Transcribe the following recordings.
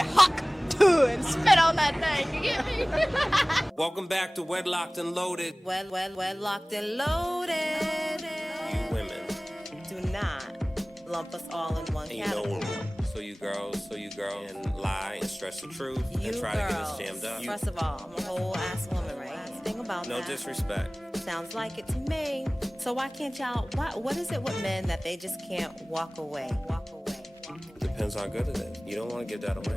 that hawk too and spit on that thing. You get me? Welcome back to Wedlocked and Loaded. Wedlocked and loaded. You women. Do not lump us all in one category. So you girls, and lie and stretch the truth You and try girls, to get us jammed up. First of all, I'm a whole ass woman, right? Think about No that. disrespect. Sounds like it to me. So why can't y'all? What is it with men that they just can't walk away? Depends how good it is. You don't want to give that away.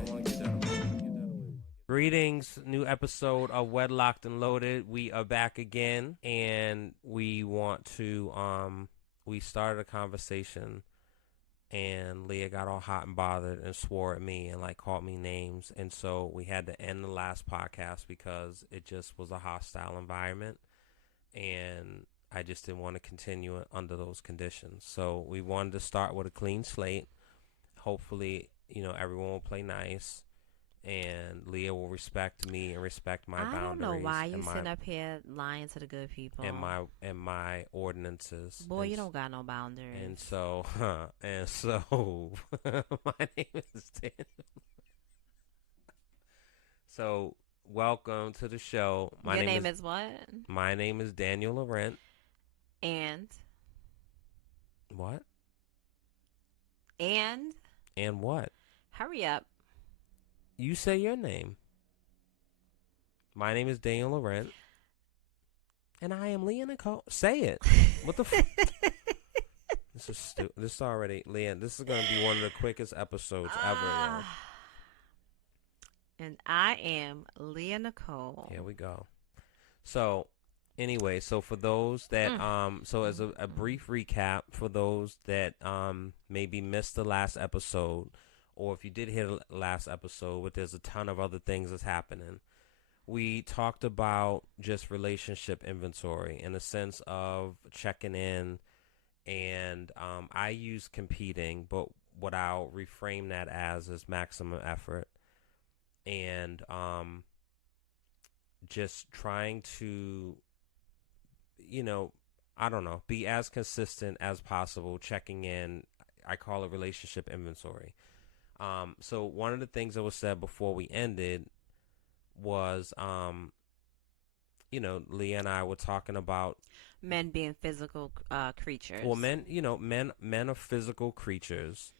Greetings, new episode of Wedlocked and Loaded. We are back again, and we want to, we started a conversation, and Leah got all hot and bothered and swore at me and, called me names, and so we had to end the last podcast because it just was a hostile environment, and I just didn't want to continue it under those conditions. So we wanted to start with a clean slate. Hopefully, everyone will play nice. And Leah will respect me and respect my boundaries. I don't know why you sitting up here lying to the good people. And my ordinances. Boy, you don't got no boundaries. And so, my name is Daniel. So, welcome to the show. Your name is what? My name is Daniel Laurent. And? What? And what? Hurry up. You say your name. My name is Daniel Laurent. And I am Leah Nicole. Say it. What the fuck? This is stupid. This is already, Leah, this is going to be one of the quickest episodes ever. And I am Leah Nicole. Here we go. So, anyway, so for those that, so as a brief recap, for those that maybe missed the last episode, or if you did hear the last episode, but there's a ton of other things that's happening, we talked about just relationship inventory in a sense of checking in, and I use competing, but what I'll reframe that as is maximum effort, and just trying to, I don't know, be as consistent as possible, checking in. I call it relationship inventory. So one of the things that was said before we ended was, Leah and I were talking about men being physical creatures. Well, men are physical creatures.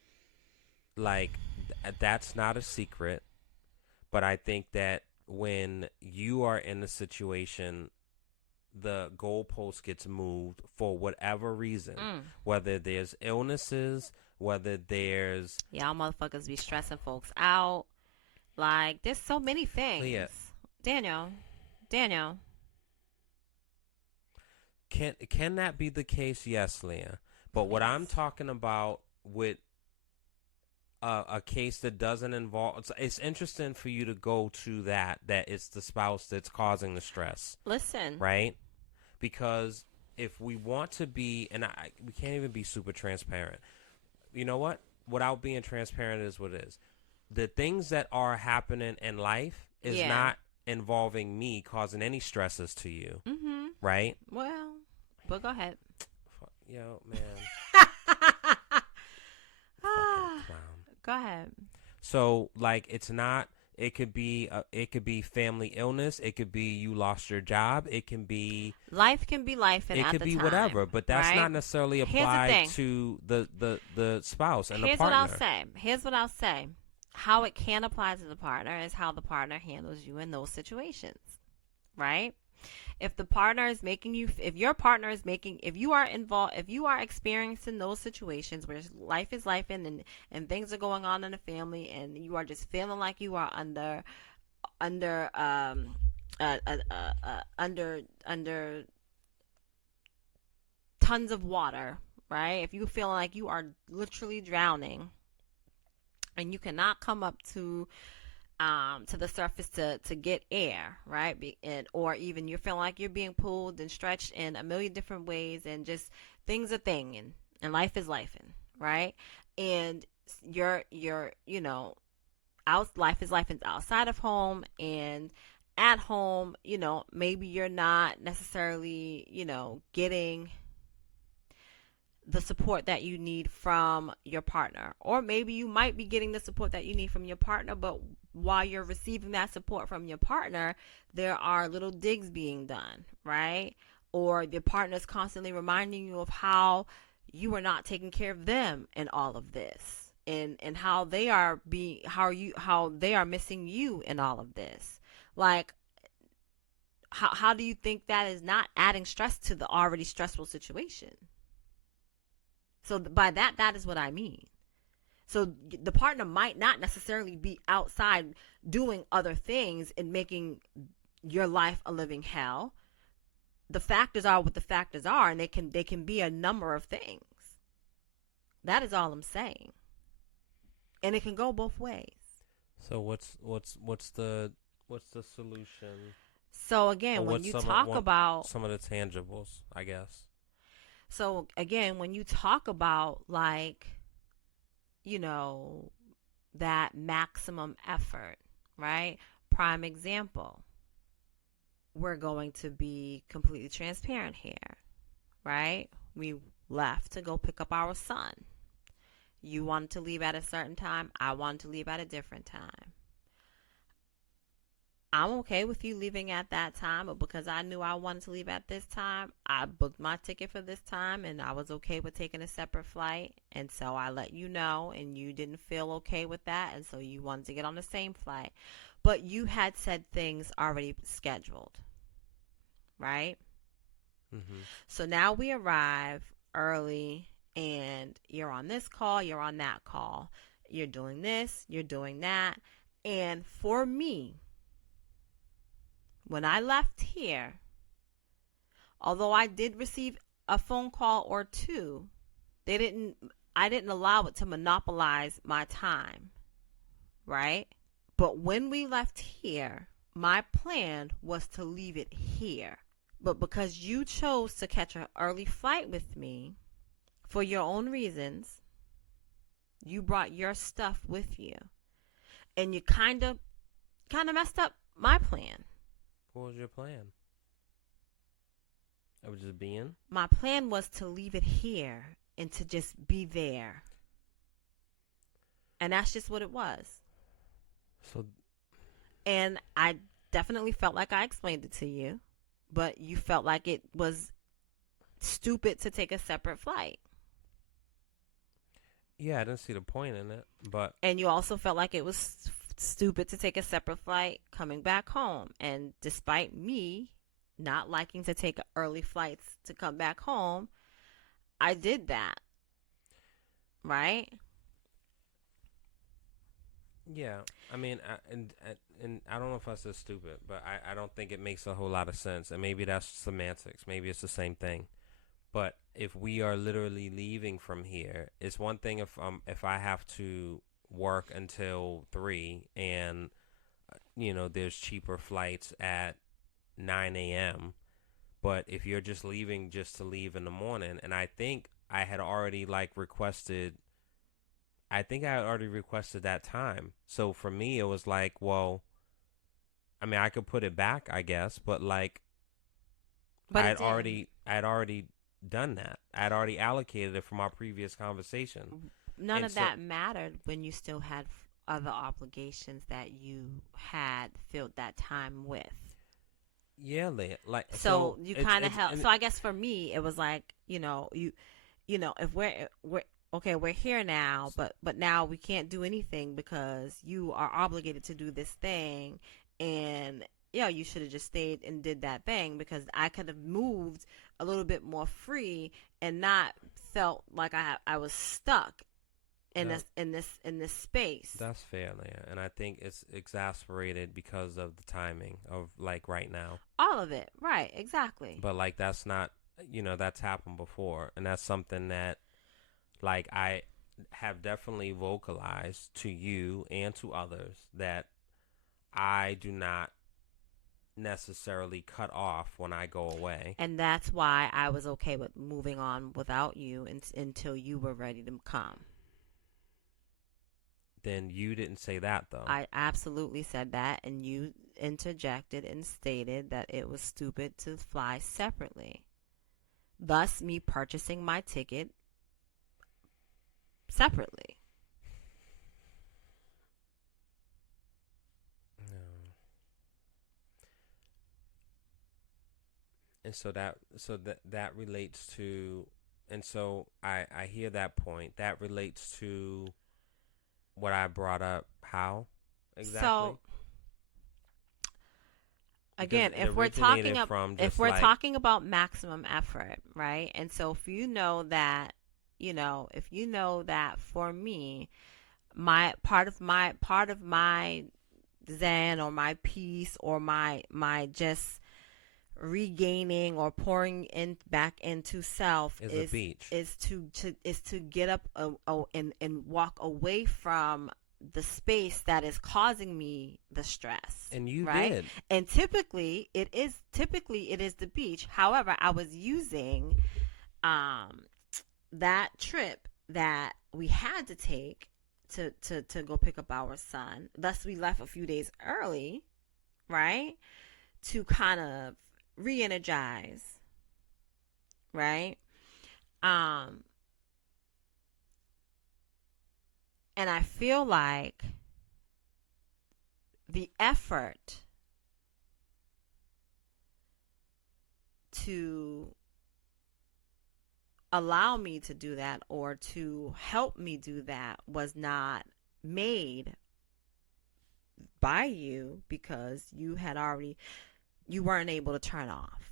That's not a secret. But I think that when you are in a situation, the goalpost gets moved for whatever reason, whether there's illnesses, whether there's... Y'all motherfuckers be stressing folks out. There's so many things. Leah. Daniel. Can that be the case? Yes, Leah. But what I'm talking about with a case that doesn't involve... It's interesting for you to go to that it's the spouse that's causing the stress. Listen. Right? Because if we want to be... And we can't even be super transparent. You know what? Without being transparent is what it is. The things that are happening in life is not involving me causing any stresses to you. Mm-hmm. Right? Well, but go ahead. Yo, man. Go ahead. So, it's not... It could be family illness. It could be you lost your job. It can be life. Can be life, and it could be whatever. But that's not necessarily applied to the spouse and the partner. Here's what I'll say. How it can apply to the partner is how the partner handles you in those situations, right? If the partner is making you, if your partner is making, if you are involved, if you are experiencing those situations where life is life and things are going on in the family and you are just feeling like you are under tons of water, right? If you feel like you are literally drowning and you cannot come up to the surface to get air, right? Or even you're feeling like you're being pulled and stretched in a million different ways, and just things are thinging, and life is lifing, right? And you're life is life outside of home, and at home, maybe you're not necessarily, getting the support that you need from your partner. Or maybe you might be getting the support that you need from your partner, but while you're receiving that support from your partner, there are little digs being done, right? Or your partner's constantly reminding you of how you are not taking care of them in all of this, and how they are how they are missing you in all of this. Like, how do you think that is not adding stress to the already stressful situation? So by that, that is what I mean. So the partner might not necessarily be outside doing other things and making your life a living hell. The factors are what the factors are, and they can be a number of things. That is all I'm saying. And it can go both ways. So what's the solution? So again, when you talk about some of the tangibles, I guess. So again, when you talk about, like, you know, that maximum effort, right? Prime example. We're going to be completely transparent here, right? We left to go pick up our son. You wanted to leave at a certain time. I wanted to leave at a different time. I'm okay with you leaving at that time, but because I knew I wanted to leave at this time, I booked my ticket for this time, and I was okay with taking a separate flight. And so I let you know, and you didn't feel okay with that, and so you wanted to get on the same flight. But you had said things already scheduled, right? Mm-hmm. So now we arrive early, and you're on this call, you're on that call. You're doing this, you're doing that. And for me, when I left here, although I did receive a phone call or two, I didn't allow it to monopolize my time, right? But when we left here, my plan was to leave it here. But because you chose to catch an early flight with me for your own reasons, you brought your stuff with you. And you kind of messed up my plan. What was your plan? I was just being. My plan was to leave it here and to just be there. And that's just what it was. And I definitely felt like I explained it to you, but you felt like it was stupid to take a separate flight. Yeah, I didn't see the point in it, but... And you also felt like it was stupid to take a separate flight coming back home. And despite me not liking to take early flights to come back home, I did that. Right? Yeah, I mean, and I don't know if I said stupid, but I don't think it makes a whole lot of sense. And maybe that's semantics. Maybe it's the same thing. But if we are literally leaving from here, it's one thing if I have to work until 3 and, there's cheaper flights at 9 a.m. But if you're just leaving just to leave in the morning, and I think I had already requested that time. So for me, it was like, well, I mean, I could put it back, I guess, but I'd already done that. I'd already allocated it from our previous conversation. None of that mattered when you still had other obligations that you had filled that time with. Yeah, Leah. So you kind of helped. So I guess for me, it was like, if we're here now, but now we can't do anything because you are obligated to do this thing, and you should have just stayed and did that thing, because I could have moved a little bit more free and not felt like I was stuck in this space. That's fair, Leah, and I think it's exasperated because of the timing of right now. All of it, right? Exactly. But that's not, that's happened before, and that's something that I have definitely vocalized to you and to others that I do not necessarily cut off when I go away. And that's why I was okay with moving on without you until you were ready to come. Then you didn't say that, though. I absolutely said that, and you interjected and stated that it was stupid to fly separately. Thus, me purchasing my ticket separately. No. And that relates to, and so I hear that point. That relates to what I brought up. How exactly? So Because again, it originated from if just we're like, talking about maximum effort, right? And so if you know that, for me, my part of my zen or my peace or my just regaining or pouring in back into self is a beach. is to get up and walk away from the space that is causing me the stress. And you right? did. And typically it is the beach. However, I was using that trip that we had to take to go pick up our son. Thus we left a few days early, right? To kind of re-energize, right? And I feel like the effort to allow me to do that or to help me do that was not made by you because you weren't able to turn off.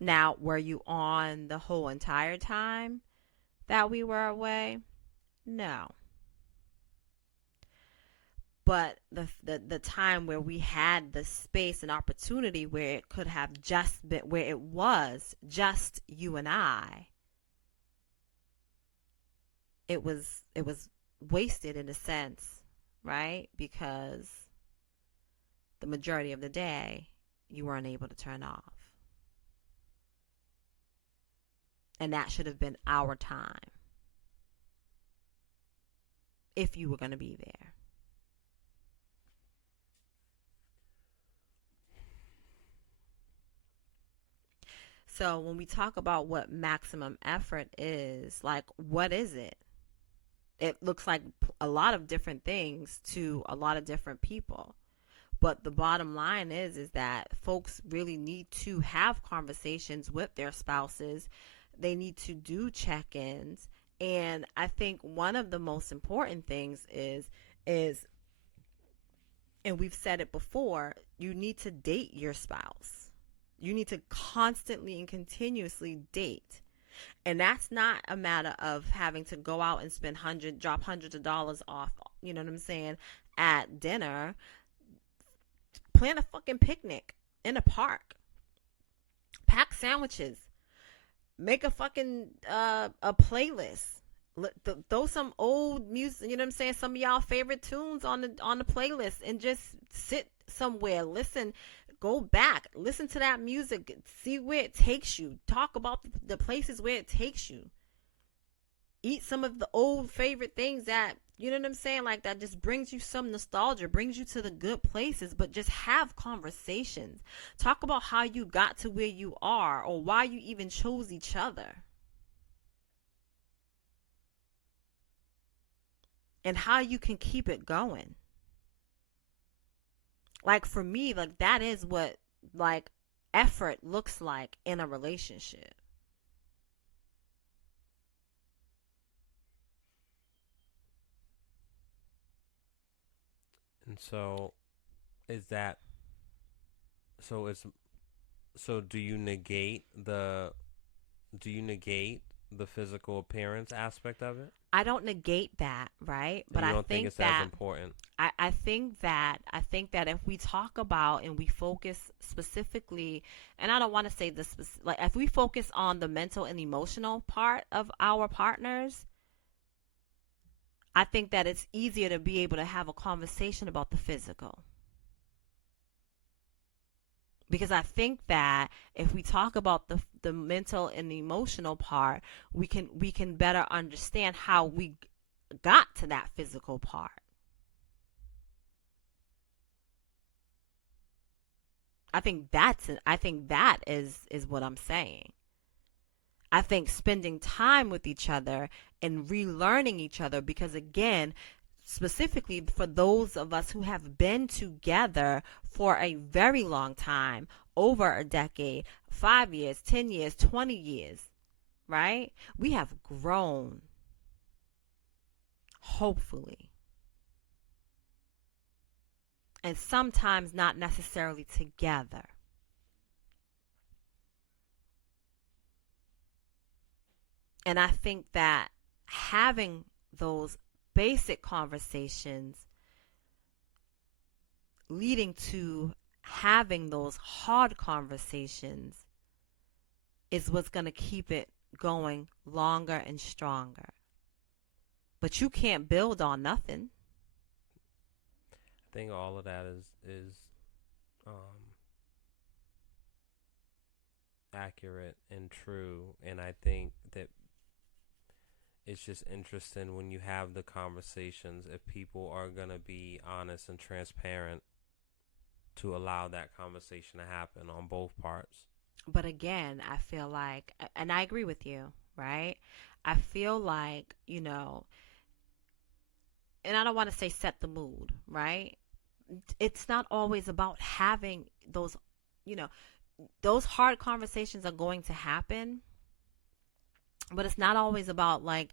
Now, were you on the whole entire time that we were away? No. But the time where we had the space and opportunity where it could have just been, where it was just you and I, it was wasted in a sense, right? Because the majority of the day you weren't able to turn off. And that should have been our time if you were going to be there. So when we talk about what maximum effort is, like, what is it? It looks like a lot of different things to a lot of different people. But the bottom line is that folks really need to have conversations with their spouses. They need to do check-ins. And I think one of the most important things is, and we've said it before, you need to date your spouse. You need to constantly and continuously date. And that's not a matter of having to go out and drop hundreds of dollars off, you know what I'm saying, at dinner. Plan a fucking picnic in a park. Pack sandwiches. Make a fucking a playlist. Throw some old music, you know what I'm saying, some of y'all favorite tunes on the playlist and just sit somewhere, listen, go back, listen to that music, see where it takes you. Talk about the places where it takes you. Eat some of the old favorite things that, you know what I'm saying, like that just brings you some nostalgia, brings you to the good places, but just have conversations. Talk about how you got to where you are or why you even chose each other. And how you can keep it going. Like for me, like that is what like effort looks like in a relationship. And so is that so do you negate the physical appearance aspect of it? I don't negate that, right? But you don't I think it's that as important. I think that if we talk about and we focus specifically, and I don't want to say this, like if we focus on the mental and emotional part of our partners, I think that it's easier to be able to have a conversation about the physical. Because I think that if we talk about the mental and the emotional part, we can better understand how we got to that physical part. I think that is what I'm saying. I think spending time with each other and relearning each other, because again, specifically for those of us who have been together for a very long time, over a decade, 5 years, 10 years, 20 years, right? We have grown, hopefully. And sometimes not necessarily together. And I think that having those basic conversations leading to having those hard conversations is what's going to keep it going longer and stronger. But you can't build on nothing. I think all of that is accurate and true, and I think that it's just interesting when you have the conversations, if people are going to be honest and transparent, to allow that conversation to happen on both parts. But again, I feel like, and I agree with you, right? I feel like, and I don't want to say set the mood, right? It's not always about having those, those hard conversations are going to happen, but it's not always about like,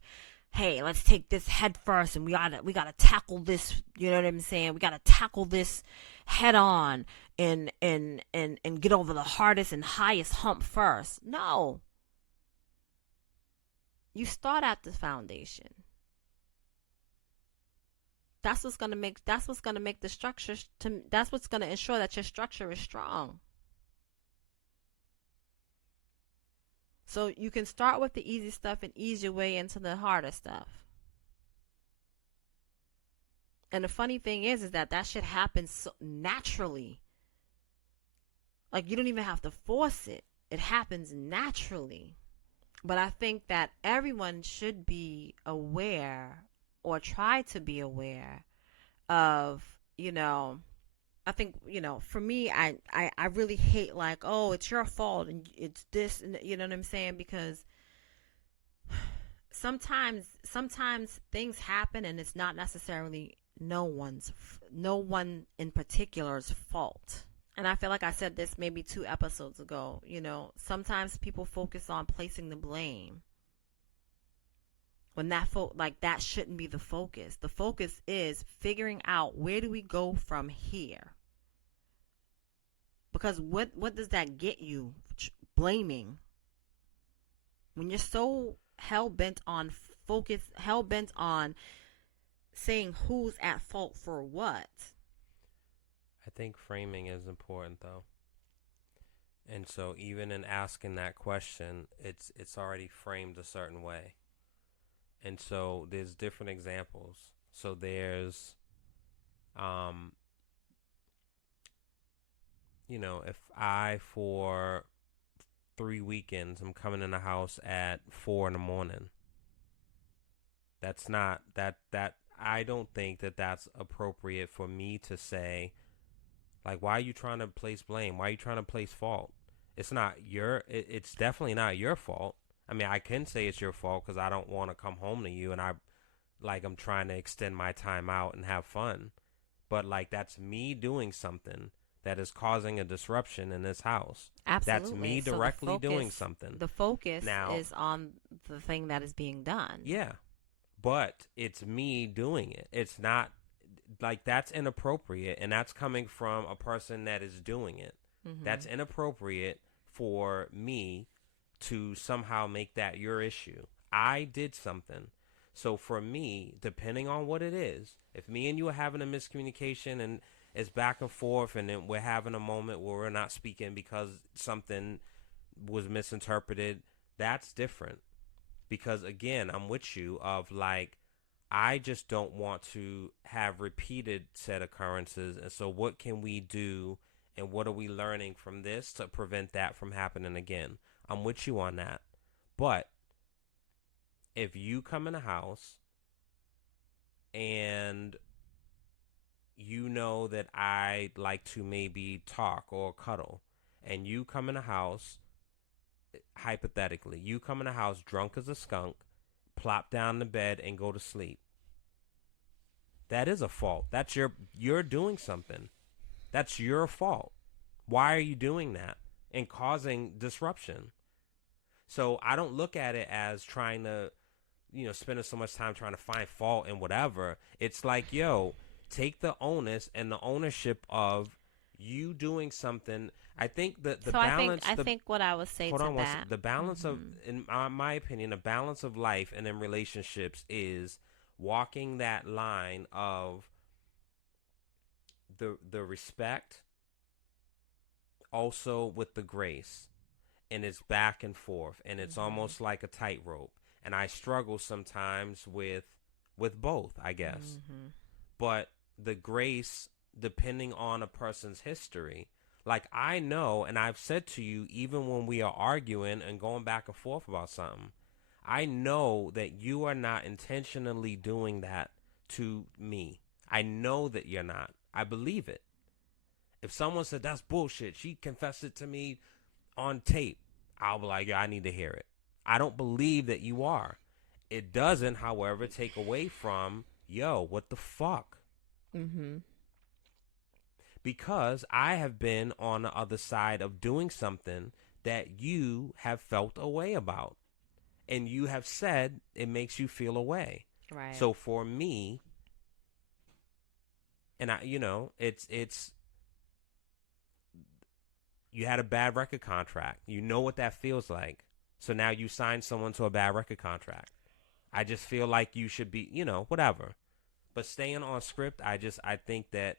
hey, let's take this head first and we gotta tackle this, you know what I'm saying? We gotta tackle this head on and get over the hardest and highest hump first. No. You start at the foundation. That's what's gonna make the structure that's what's gonna ensure that your structure is strong. So you can start with the easy stuff and ease your way into the harder stuff. And the funny thing is that shit happens so naturally. Like, you don't even have to force it. It happens naturally. But I think that everyone should be aware, or try to be aware of, I think, for me, I really hate like, oh, it's your fault and it's this, and you know what I'm saying? Because sometimes things happen and it's not necessarily no one in particular's fault. And I feel like I said this maybe 2 episodes ago, sometimes people focus on placing the blame when that shouldn't be the focus. The focus is figuring out, where do we go from here? Because what does that get you? Blaming. When you're so hell-bent on saying who's at fault for what. I think framing is important, though. And so even in asking that question, it's already framed a certain way. And so there's different examples. So there's, if I, for 3 weekends, I'm coming in the house at 4 a.m, that's not, that I don't think that that's appropriate for me to say, like, why are you trying to place blame? Why are you trying to place fault? It's definitely not your fault. I mean, I can say it's your fault because I don't want to come home to you and I'm trying to extend my time out and have fun. But that's me doing something that is causing a disruption in this house. Absolutely. That's me directly doing something. The focus now is on the thing that is being done. Yeah. But it's me doing it. It's not that's inappropriate, and that's coming from a person that is doing it. Mm-hmm. That's inappropriate for me to somehow make that your issue. I did something. So for me, depending on what it is, if me and you are having a miscommunication and it's back and forth and then we're having a moment where we're not speaking because something was misinterpreted, that's different. Because again, I'm with you of I just don't want to have repeated said occurrences. And so what can we do and what are we learning from this to prevent that from happening again? I'm with you on that. But if you come in a house and you know that I like to maybe talk or cuddle, and you come in the house, hypothetically, you come in the house drunk as a skunk, plop down in the bed, and go to sleep. That is a fault. That's you're doing something. That's your fault. Why are you doing that and causing disruption? So I don't look at it as trying to, spending so much time trying to find fault and whatever. It's like, yo, take the onus and the ownership of you doing something. I think the So balance. I think what I would say Hold to on, that, the balance of, in my opinion, the balance of life and in relationships is walking that line of the respect, also with the grace, and it's back and forth, and it's almost like a tightrope. And I struggle sometimes with both, I guess. But the grace, depending on a person's history, like I know, and I've said to you, even when we are arguing and going back and forth about something, I know that you are not intentionally doing that to me. I know that you're not. I believe it. If someone said that's bullshit, she confessed it to me on tape, I'll be like, yeah, I need to hear it. I don't believe that you are. It doesn't, however, take away from, yo, what the fuck? Because I have been on the other side of doing something that you have felt a way about. And you have said it makes you feel a way. right? So for me, and it's you had a bad record contract. You know what that feels like. So now you sign someone to a bad record contract. I just feel like you should be, whatever. But staying on script, I think that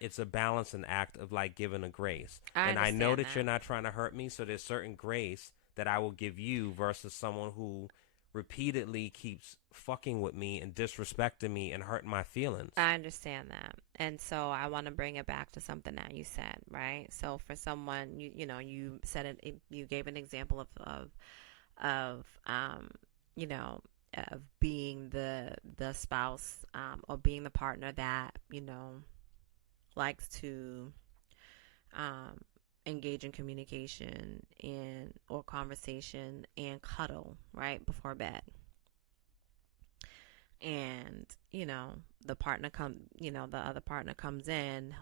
it's a balancing act of like giving a grace. And I know that you're not trying to hurt me, so there's certain grace that I will give you versus someone who repeatedly keeps fucking with me and disrespecting me and hurting my feelings. I understand that. And so I want to bring it back to something that you said, right? So for someone, you said it, you gave an example of being the spouse, or being the partner that, likes to, engage in communication or conversation and cuddle right before bed. And, the other partner comes in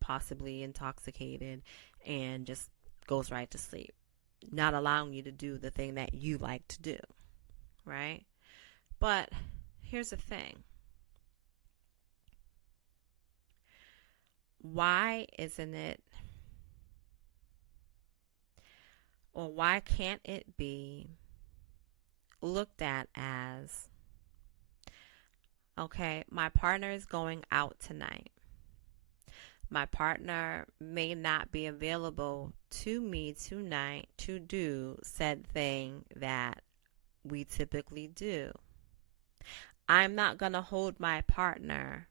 possibly intoxicated and just goes right to sleep, not allowing you to do the thing that you like to do, right? But here's the thing. Why isn't it, or why can't it be looked at as, okay, my partner is going out tonight. My partner may not be available to me tonight to do said thing that we typically do. I'm not going to hold my partner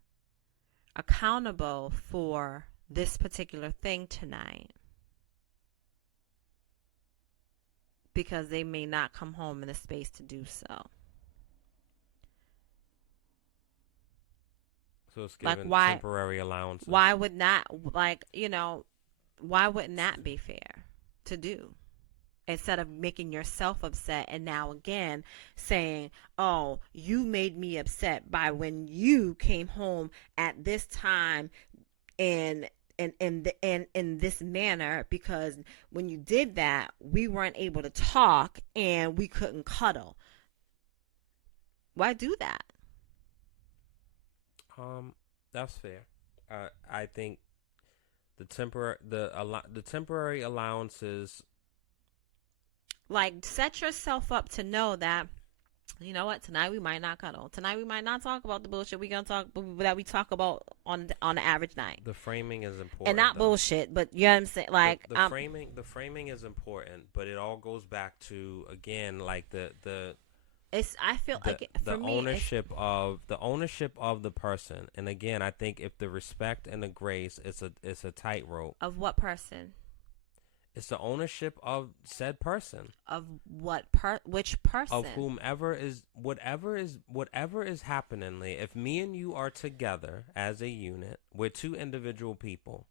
accountable for this particular thing tonight because they may not come home in the space to do so. So it's given temporary allowances. Why would not, why wouldn't that be fair to do? Instead of making yourself upset and now again saying, oh, you made me upset by when you came home at this time and in this manner, because when you did that, we weren't able to talk and we couldn't cuddle. Why do that? That's fair. I think the temporary allowances. Like, set yourself up to know that, you know what, tonight we might not cuddle. Tonight we might not talk about the bullshit we talk about on the average night. The framing is important. And not bullshit, but you know what I'm saying? Like, the framing is important, but it all goes back to, again, like I feel like for me, ownership of the person. And again, I think if the respect and the grace, it's a tightrope. Of what person? It's the ownership of said person. Of which person? Of whomever is whatever is happening. Lee. If me and you are together as a unit, we're two individual people,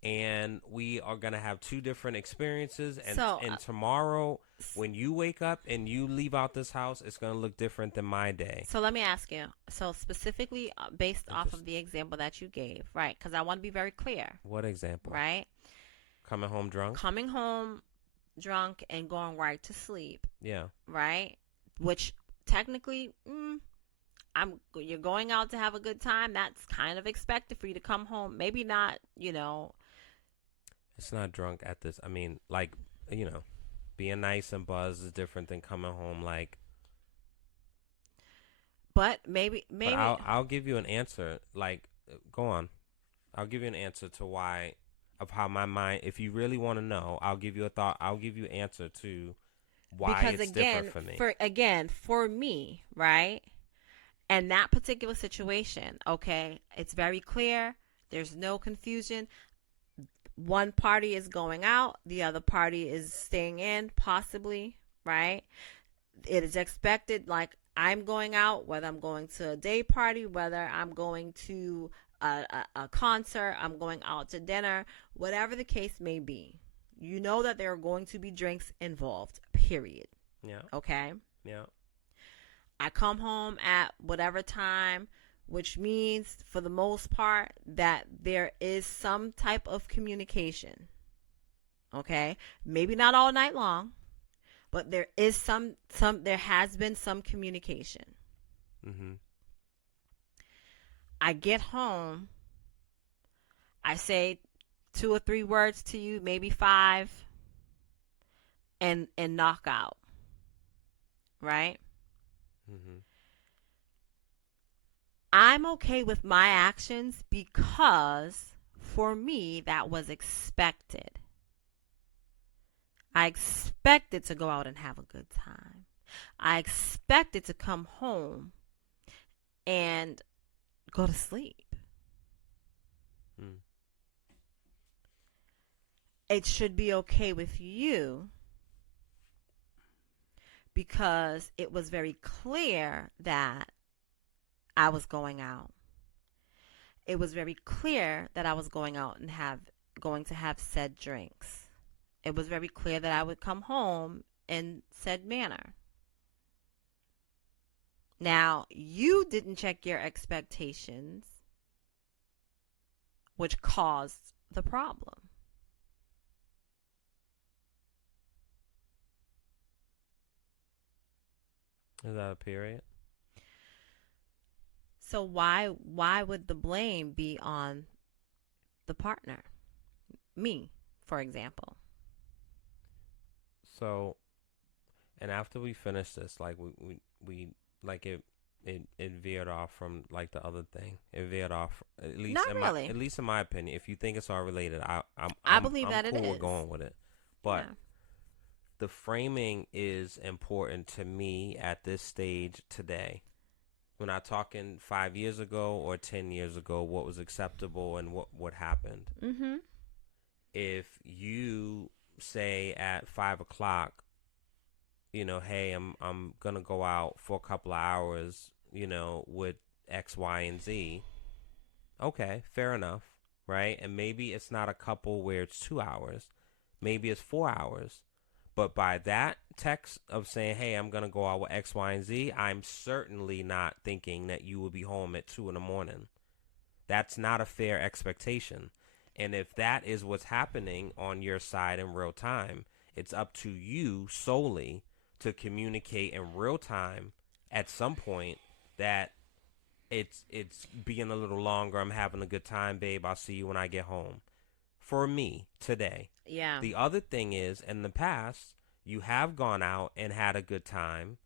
and we are gonna have two different experiences. And tomorrow, when you wake up and you leave out this house, it's gonna look different than my day. So let me ask you. So specifically, based off of the example that you gave, right? Because I want to be very clear. What example? Right. Coming home drunk. Coming home drunk and going right to sleep. Yeah. Right. Which technically, you're going out to have a good time. That's kind of expected for you to come home. Maybe not. It's not drunk at this. I mean, like, being nice and buzzed is different than coming home like. But maybe. But I'll give you an answer. Like, go on. I'll give you an answer to why, of how my mind. If you really want to know, I'll give you a thought. I'll give you an answer to why it's different for me. For me, right? And that particular situation, okay, it's very clear. There's no confusion. One party is going out, the other party is staying in, possibly, right? It is expected, like, I'm going out, whether I'm going to a day party, whether I'm going to a concert, I'm going out to dinner, whatever the case may be. You know that there are going to be drinks involved, period. Yeah. Okay? Yeah. I come home at whatever time, which means for the most part that there is some type of communication. Okay? Maybe not all night long, but there is there has been some communication. Mm-hmm. I get home, I say 2 or 3 words to you, maybe 5, and knock out. Right? Mm-hmm. I'm okay with my actions because for me that was expected. I expected to go out and have a good time. I expected to come home and go to sleep. It should be okay with you because it was very clear that I was going out. It was very clear that I was going out and going to have said drinks. It was very clear that I would come home in said manner. Now, you didn't check your expectations, which caused the problem. Is that a period? So why would the blame be on the partner? Me, for example. So, and after we finish this, like we like it veered off from like the other thing. It veered off at least Not really. At least in my opinion. If you think it's all related, I believe that it cool is. with going with it. But Yeah. the framing is important to me at this stage today. We're not talking 5 years ago or 10 years ago, what was acceptable and what happened. Mm-hmm. If you say at 5 o'clock, hey, I'm gonna go out for a couple of hours, with X, Y, and Z. Okay, fair enough, right? And maybe it's not a couple where it's 2 hours, maybe it's 4 hours. But by that text of saying, hey, I'm going to go out with X, Y, and Z, I'm certainly not thinking that you will be home at 2 a.m. That's not a fair expectation. And if that is what's happening on your side in real time, it's up to you solely to communicate in real time at some point that it's being a little longer. I'm having a good time, babe. I'll see you when I get home. For me, today. Yeah. The other thing is, in the past, you have gone out and had a good time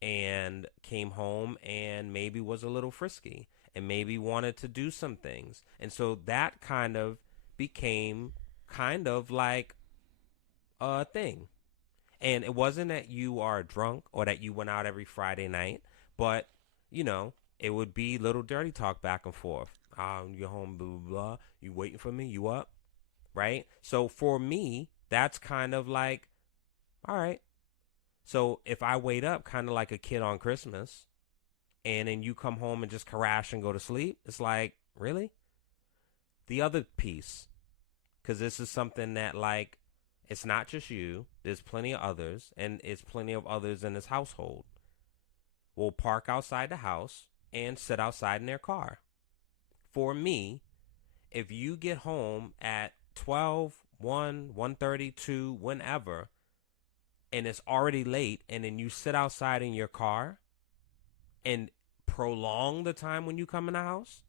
and came home and maybe was a little frisky and maybe wanted to do some things. And so that kind of became kind of like a thing. And it wasn't that you are drunk or that you went out every Friday night, but, it would be little dirty talk back and forth. You're home, blah, blah, blah. You waiting for me? You up? Right? So for me, that's kind of like, all right. So if I wait up kind of like a kid on Christmas and then you come home and just crash and go to sleep, it's like, really? The other piece, because this is something that, like, it's not just you. There's plenty of others, and it's plenty of others in this household will park outside the house and sit outside in their car. For me, if you get home at 12, 1, 1:30, 2, whenever, and it's already late, and then you sit outside in your car and prolong the time when you come in the house,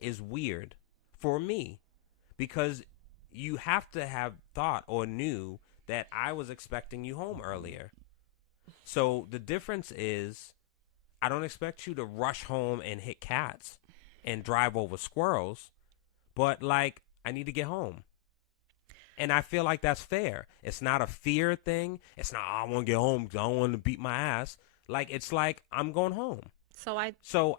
is weird for me, because you have to have thought or knew that I was expecting you home earlier. So the difference is, I don't expect you to rush home and hit cats and drive over squirrels, but, like, I need to get home. And I feel like that's fair. It's not a fear thing. It's not, I want to get home because I don't want to beat my ass. Like, it's like, I'm going home. So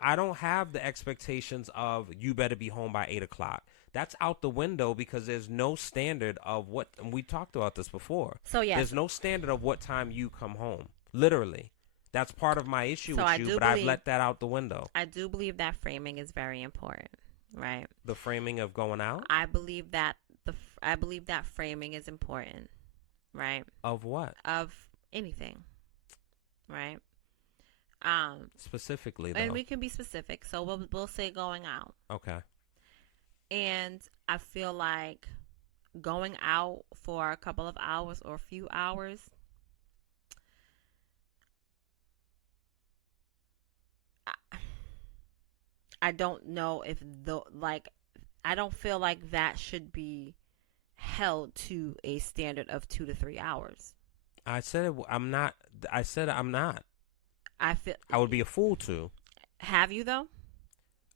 I don't have the expectations of you better be home by 8 o'clock. That's out the window, because there's no standard of what, and we talked about this before. So yes. There's no standard of what time you come home. Literally. That's part of my issue with you, but I've let that out the window. I do believe that framing is very important, right? The framing of going out? I believe that framing is important, right? Of what? Of anything, right? Specifically, though. And we can be specific. So we'll say going out. Okay. And I feel like going out for a couple of hours or a few hours, I don't know if I don't feel like that should be held to a standard of 2 to 3 hours. I said I'm not. I said I'm not. I feel I would be a fool to. Have you though?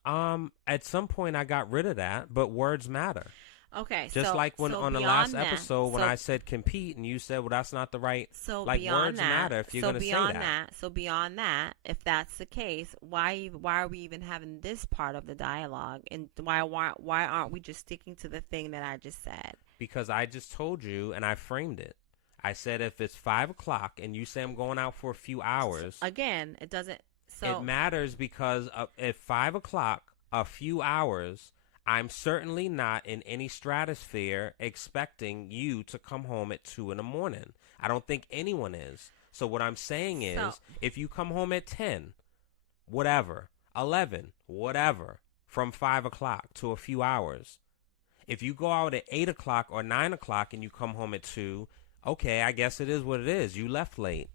At some point I got rid of that, but words matter. Okay, just like when on the last episode when I said compete and you said, well, that's not the right. So like beyond words that, matter if you're going to say that. So beyond that, if that's the case, why are we even having this part of the dialogue? And why aren't we just sticking to the thing that I just said? Because I just told you and I framed it. I said if it's 5 o'clock and you say I'm going out for a few hours. Again, it doesn't. So it matters because at 5 o'clock, a few hours, I'm certainly not in any stratosphere expecting you to come home at 2 in the morning. I don't think anyone is. So what I'm saying is, if you come home at 10, whatever, 11, whatever, from 5 o'clock to a few hours, if you go out at 8 o'clock or 9 o'clock and you come home at 2, okay, I guess it is what it is. You left late.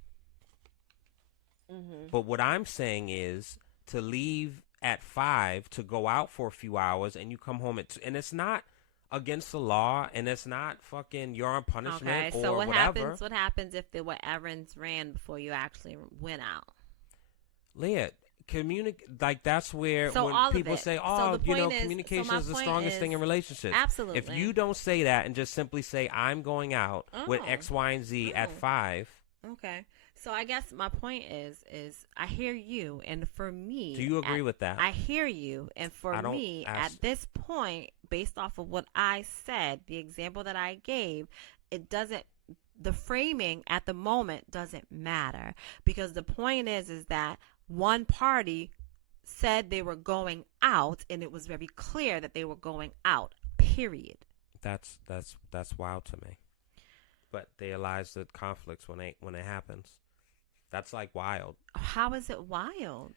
Mm-hmm. But what I'm saying is to leave at 5 to go out for a few hours and you come home at 2, and it's not against the law and it's not fucking you're on punishment or so whatever. What happens if there were errands ran before you actually went out? Leah, like that's where so when people say, communication is the strongest thing in relationships. Absolutely. If you don't say that and just simply say I'm going out with X, Y, and Z at 5. Okay. So I guess my point is I hear you, and for me, do you agree with that? I hear you, and for me, at this point, based off of what I said, the example that I gave, the framing at the moment doesn't matter, because the point is that one party said they were going out, and it was very clear that they were going out. Period. That's wild to me. But there lies the conflicts when it happens. That's like wild. How is it wild?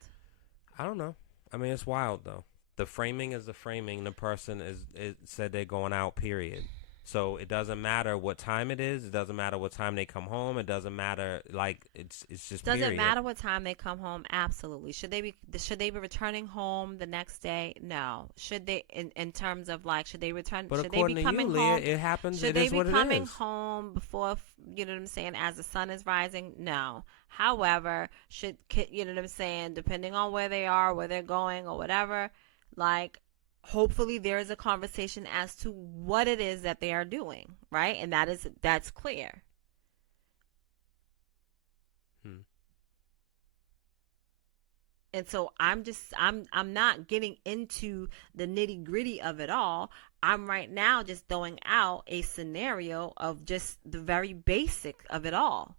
I don't know. I mean, it's wild though. The framing is the framing. The person is said they're going out. Period. So it doesn't matter what time it is. It doesn't matter what time they come home. It doesn't matter. Like it's just. Does period. it matter what time they come home? Absolutely. Should they be returning home the next day? No. Should they in terms of like should they return? But should they be coming to you, home? Leah, it happens. Should it they is be what coming it is. home before you know what I'm saying? As the sun is rising? No. However, you know what I'm saying? Depending on where they are, where they're going, or whatever, like. Hopefully there is a conversation as to what it is that they are doing, right? And that's clear. And so I'm not getting into the nitty gritty of it all. I'm right now just throwing out a scenario of just the very basic of it all.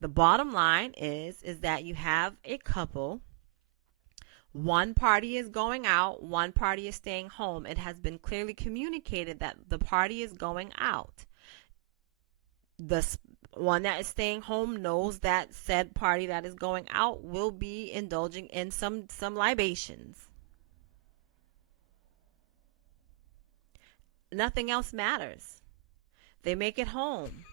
The bottom line is that you have a couple. One party is going out, one party is staying home. It has been clearly communicated that the party is going out. The one that is staying home knows that said party that is going out will be indulging in some libations. Nothing else matters. They make it home.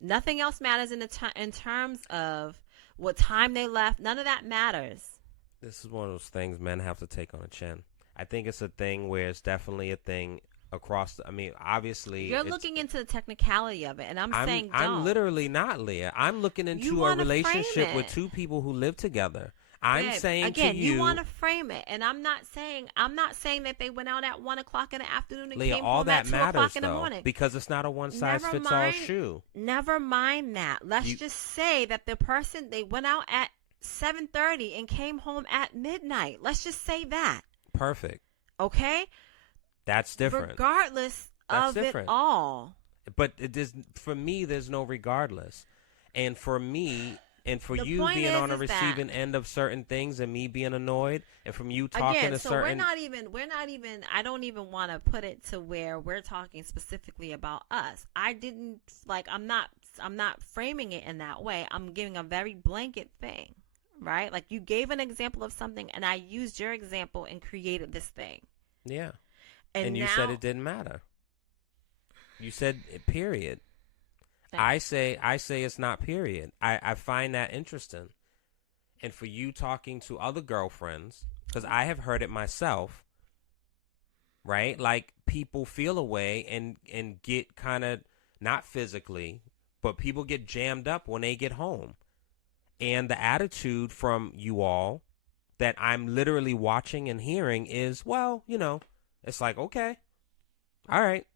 Nothing else matters in terms of what time they left. None of that matters. This is one of those things men have to take on the chin. I think it's a thing where it's definitely a thing across. Obviously, you're looking into the technicality of it, and I'm saying don't. I'm literally not, Leah. I'm looking into a relationship with two people who live together. I'm saying again, to you want to frame it, and I'm not saying that they went out at 1:00 in the afternoon and Leah, came all home that at 2:00 matters, in the though, morning. because it's not a one-size-fits-all shoe. Never mind that. Let's just say that the person, they went out at 7:30 and came home at midnight. Let's just say that. Perfect. Okay. That's different. Regardless of it all. But for me, there's no regardless, and for me. And for you being on the receiving end of certain things and me being annoyed, and from you talking to certain... we're not even, I don't even want to put it to where we're talking specifically about us. I'm not framing it in that way. I'm giving a very blanket thing, right? Like, you gave an example of something and I used your example and created this thing. Yeah. And you said it didn't matter. You said period. I say it's not period. I find that interesting. And for you talking to other girlfriends, because I have heard it myself, right? Like, people feel a way and get kind of, not physically, but people get jammed up when they get home. And the attitude from you all that I'm literally watching and hearing is, well, it's like, okay, all right.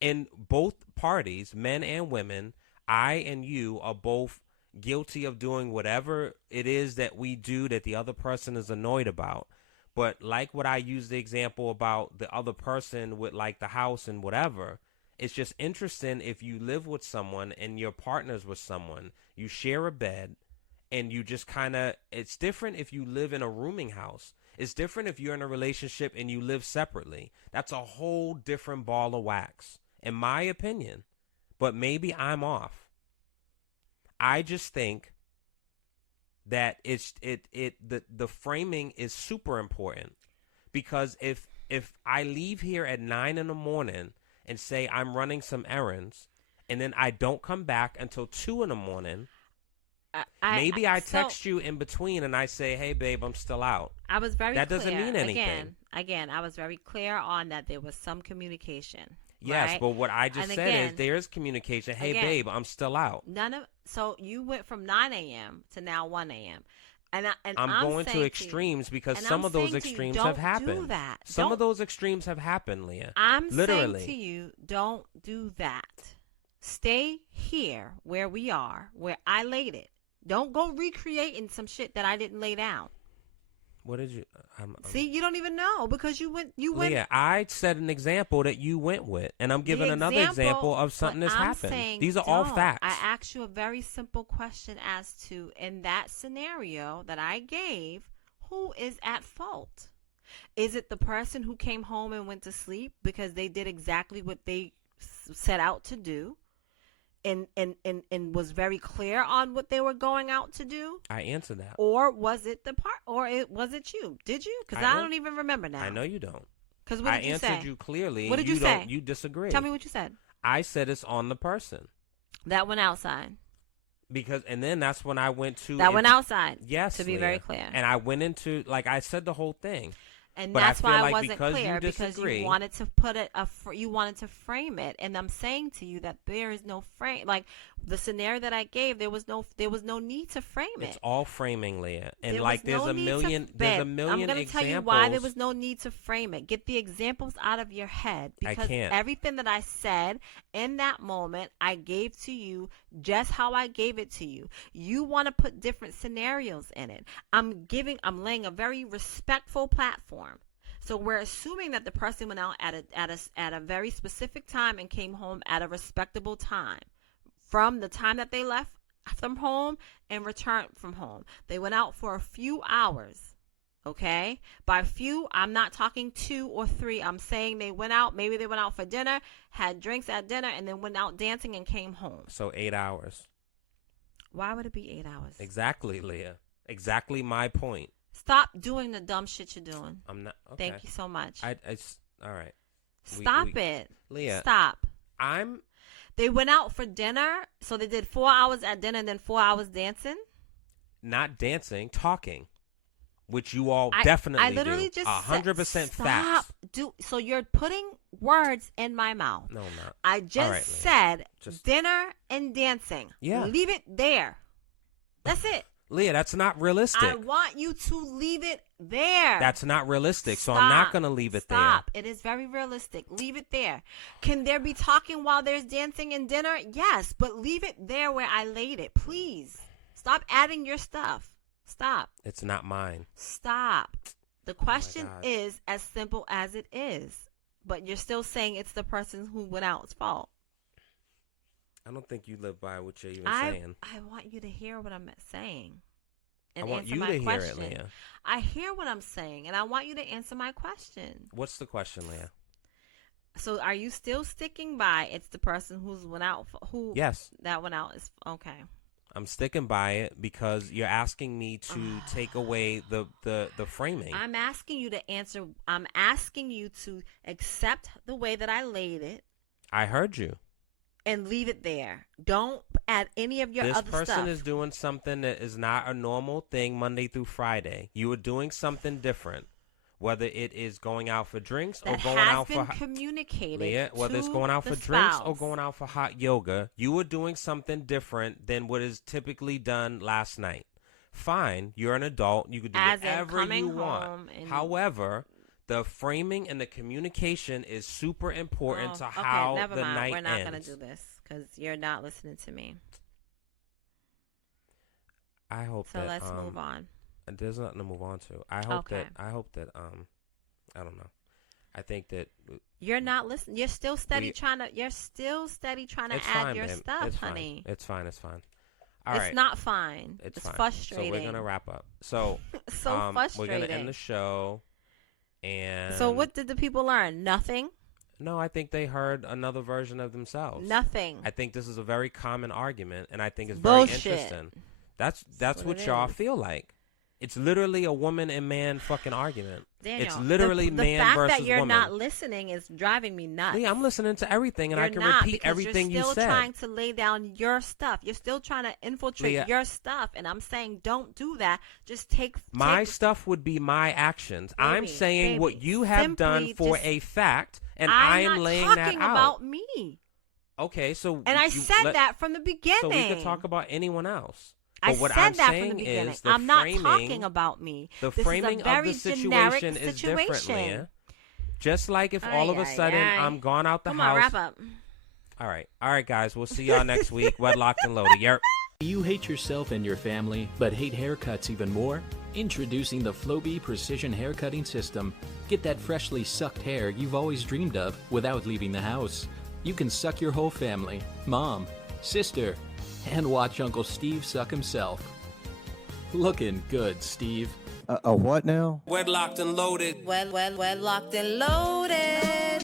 In both parties, men and women, I and you are both guilty of doing whatever it is that we do that the other person is annoyed about. But like what I used the example about the other person with like the house and whatever, it's just interesting if you live with someone and your partner's with someone, you share a bed and you just kind of, it's different if you live in a rooming house. It's different if you're in a relationship and you live separately. That's a whole different ball of wax, in my opinion. But maybe I'm off. I just think that the framing is super important, because if I leave here at 9 a.m. and say I'm running some errands, and then I don't come back until 2 a.m, maybe I text you in between and I say, "Hey, babe, I'm still out." I was very clear. That doesn't mean anything. Again, I was very clear on that there was some communication. Yes, right? but what I just said is there's communication. Hey, babe, I'm still out. So you went from 9 a.m. to now 1 a.m. And I'm going to extremes because some of those extremes have happened. Do that. Some of those extremes have happened, Leah. I'm literally saying to you, don't do that. Stay here where we are, where I laid it. Don't go recreating some shit that I didn't lay down. What did you? See, you don't even know because you went. Leah, I said an example that you went with, and I'm giving another example of something that's happened. These are all facts. I asked you a very simple question as to, in that scenario that I gave, who is at fault? Is it the person who came home and went to sleep because they did exactly what they set out to do? And was very clear on what they were going out to do? I answered that. Or was it was it you? Did you? Because I don't even remember now. I know you don't. Because what did you say? I answered you clearly. What did you say? You disagree. Tell me what you said. I said it's on the person. That went outside. And then that's when I went to... That went outside. Yes, to be Leah. very clear. And I went into, I said the whole thing. And but that's why I wasn't because clear, because you wanted to put it, you wanted to frame it. And I'm saying to you that there is no frame. Like, the scenario that I gave, there was no need to frame it. It's all framing, Leah. And There's a million I'm going to tell you why there was no need to frame it. Get the examples out of your head, because everything that I said in that moment, I gave to you just how I gave it to you. You want to put different scenarios in it. I'm laying a very respectful platform. So we're assuming that the person went out at a very specific time and came home at a respectable time. From the time that they left from home and returned from home. They went out for a few hours, okay? By few, I'm not talking 2 or 3. I'm saying they went out, maybe they went out for dinner, had drinks at dinner, and then went out dancing and came home. So 8 hours. Why would it be 8 hours? Exactly, Leah. Exactly my point. Stop doing the dumb shit you're doing. I'm not. Okay. Thank you so much. All right. Stop it. Leah. Stop. They went out for dinner, so they did 4 hours at dinner and then 4 hours dancing? Not dancing, talking, which you all definitely I literally do. just 100% facts. So you're putting words in my mouth. No, I'm not. I just said dinner and dancing. Yeah. Leave it there. That's it. Leah, that's not realistic. I want you to leave it there. That's not realistic, so I'm not going to leave it there. Stop. It is very realistic. Leave it there. Can there be talking while there's dancing and dinner? Yes, but leave it there where I laid it. Please. Stop adding your stuff. Stop. It's not mine. Stop. The question is as simple as it is, but you're still saying it's the person who went out's fault. I don't think you live by what you're even saying. I want you to hear what I'm saying and I want answer you my to question. hear it, Leah. I hear what I'm saying, and I want you to answer my question. What's the question, Leah? So, are you still sticking by it's the person who's went out? Yes. That went out is okay. I'm sticking by it because you're asking me to take away the framing. I'm asking you to answer. I'm asking you to accept the way that I laid it. I heard you. And leave it there. Don't add any of your other stuff. This person is doing something that is not a normal thing Monday through Friday. You are doing something different, whether it is going out for drinks or going out for communicated. Leah, whether it's going out for drinks or going out for hot yoga, you are doing something different than what is typically done last night. Fine, you're an adult. You can do whatever you want. However, the framing and the communication is super important to how never the mind. night We're not ends. going to do this because you're not listening to me. I hope so. Let's move on. There's nothing to move on to. I hope that. I don't know. I think that you're not listening. You're still steady trying to. You're still steady trying to add your stuff, it's honey. Fine. It's fine. It's fine. It's not fine. It's fine. Frustrating. So we're gonna wrap up. So frustrating. We're gonna end the show. And so what did the people learn? Nothing? No, I think they heard another version of themselves. Nothing. I think this is a very common argument, and I think it's Bullshit. very interesting. That's what y'all feel like. It's literally a woman and man fucking argument. Daniel, it's literally man versus woman. The fact that you're not listening is driving me nuts. Yeah, I'm listening to everything, and I can repeat everything you said. You're still trying to lay down your stuff. You're still trying to infiltrate your stuff, and I'm saying don't do that. Just take my stuff would be my actions. I'm saying what you have done for a fact, and I am laying that out. I'm not talking about me. Okay, so and I said that from the beginning. So we could talk about anyone else. But what I'm saying from the beginning. I'm not talking about me. The framing of the situation is different, Leah. Just like if all of a sudden I'm gone out the house. Come on, wrap up. All right, guys. We'll see y'all next week. Wedlocked and loaded. Yep. Do you hate yourself and your family, but hate haircuts even more? Introducing the Flowbee Precision Haircutting System. Get that freshly sucked hair you've always dreamed of without leaving the house. You can suck your whole family, mom, sister, and watch Uncle Steve suck himself. Looking good, Steve. A what now? Wedlocked and loaded. Wedlocked and loaded.